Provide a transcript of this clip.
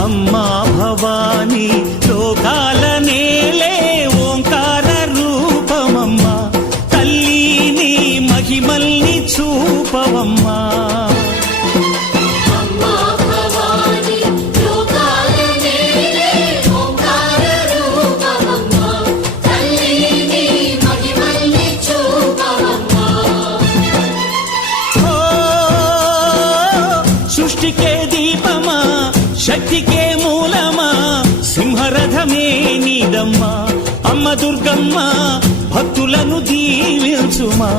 అమ్మా భవానీ లోకాల నేలే ఓంకార రూపమమ్మా తల్లి నీ మహిమల్ని చూపవమ్మా సృష్టికే దీపమా శక్తికే మూలమా సింహరథమే నీదమ్మా అమ్మ దుర్గమ్మ భక్తులను దీవించుమా